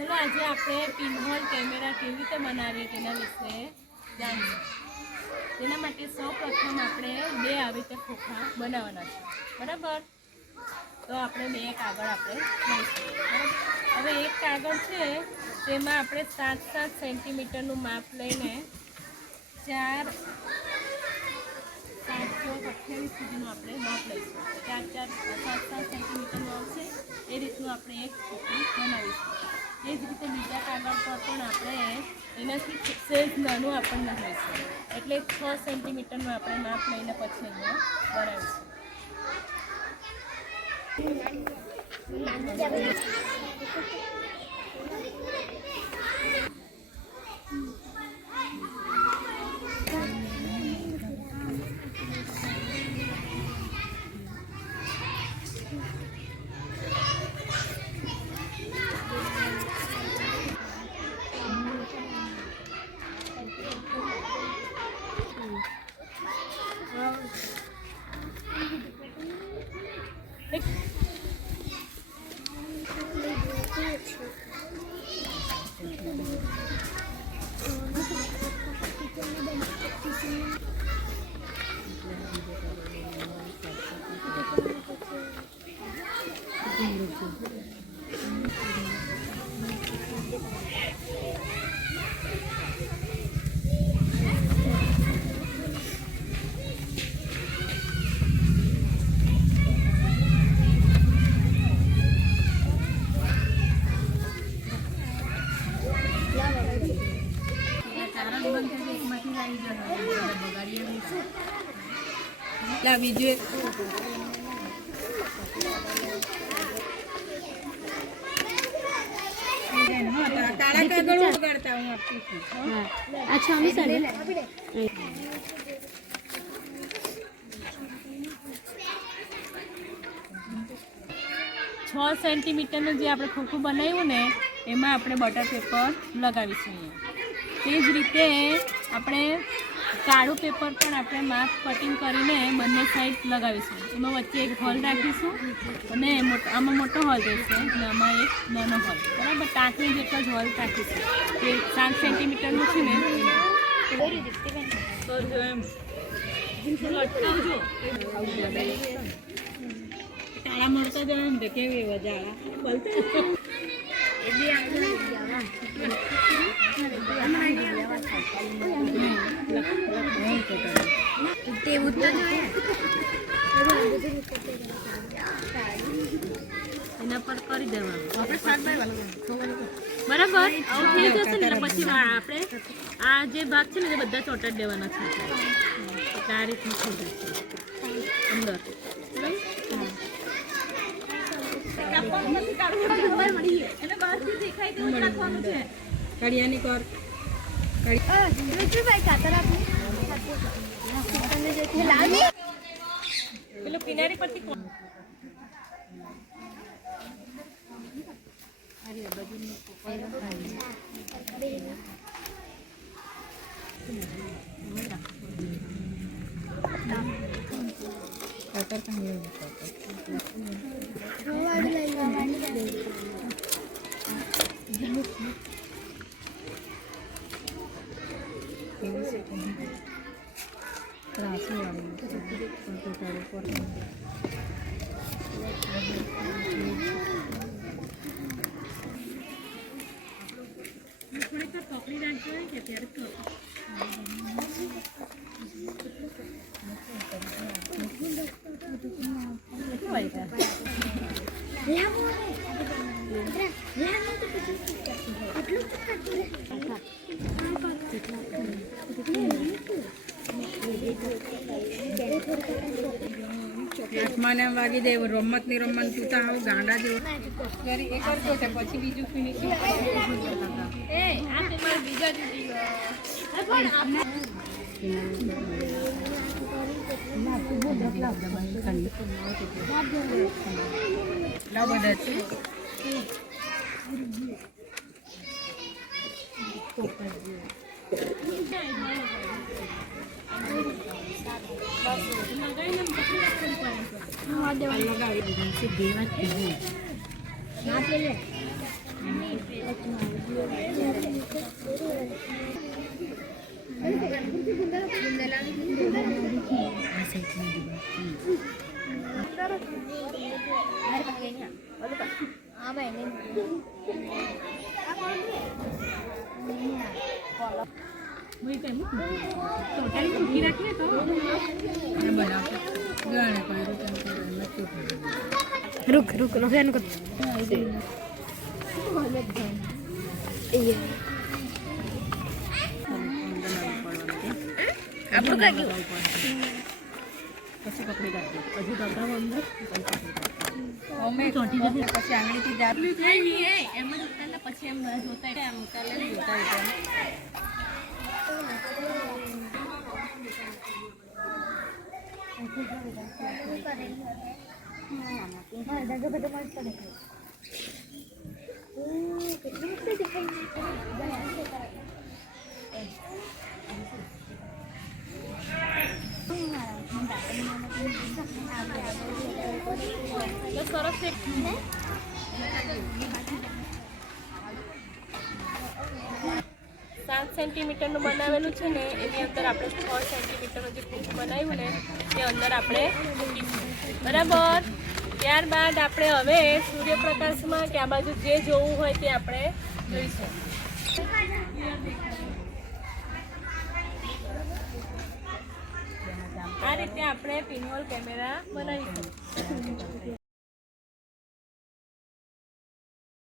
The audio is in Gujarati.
चलो आज આપણે પિનહોલ કેમેરા કેવી રીતે બનાવીએ તેના વિશે જાણીએ। તેના માટે સૌપ્રથમ આપણે બે આવી રીતે ખોખા બનાવવાના છે, બરાબર। તો આપણે બે કાગળ આપણે લઈશું, બરાબર। હવે એક કાગળ છે તેમાં આપણે 7-7 સેન્ટીમીટરનું માપ લઈને 4 7 28 સુધીનું આપણે માપ લઈશું। 4-7 સેન્ટીમીટરનું આવશે એ રીતનું આપણે એક ખોખું બનાવીશું। એ જ રીતે બીજા કાગળ પર પણ આપણે એનાથી સેજ નાનું આપણને લઈશું, એટલે 6 સેન્ટીમીટરનું આપણે માપ લઈને પછી અહીંયા બનાવીશું। बीजू एक अच्छा हमें सारे 6 સેન્ટીમીટરનું જે આપણે ખોખું બનાવ્યું ને એમાં આપણે બટર પેપર લગાવીશું। તે જ રીતે આપણે કાળું પેપર પણ આપણે માપ કટિંગ કરીને બંને સાઈડ લગાવીશું। એમાં વચ્ચે એક હોલ રાખીશું અને આમાં મોટો હોલ રહેશે અને આમાં એક નાનો હોલ, બરાબર। ટાંકણી જેટલો જ હોલ રાખીશું। એ 7 સેન્ટીમીટરનું છે ને તાળા મળતા જવા ને કેવી મજા બોલते એના પર કરી દેવાનું બરાબર। આવું થઈ જશે ને પછી આપણે આ જે ભાગ છે ને એ બધા ચોટાડી દેવાના છે। આ રીતનું થઈ જશે અંદર કડિયાની કર પેલું કિનારી પરથી પકડી રાખજો કે ત્યારે મને વાગી દે રમત ની રમત તું તો આવું ગાંડા જેવો કરી એક કરજો તે પછી બીજું ફિનિશિંગ એ આ પેપર બીજા દીધી લાવ બધા છે लगावी देवा ટોટાલી મૂકી રાખીએ તો रुक रुक नो फैन को આપણું કા ગયું પછી પકડી રાખજો હજુ દબાવો અંદર અમે ચોટી જશે પછી આંગળીથી જાતલું એમ જ ઉતારલા પછી એમ જોતા એમ ઉતારલા જોતા તો સરસ છે 7 સેન્ટીમીટરનું બનાવેલું છે ને એની અંદર આપણે 6 સેન્ટીમીટરનું જે પીસ બનાવ્યું ને એ અંદર આપણે મૂકીશું બરાબર. ત્યારબાદ આપણે હવે સૂર્યપ્રકાશમાં કે આ બાજુ જે જોવું હોય તે આપણે જોઈશું. આ રીતે આપણે પિનહોલ કેમેરા બનાવીશું.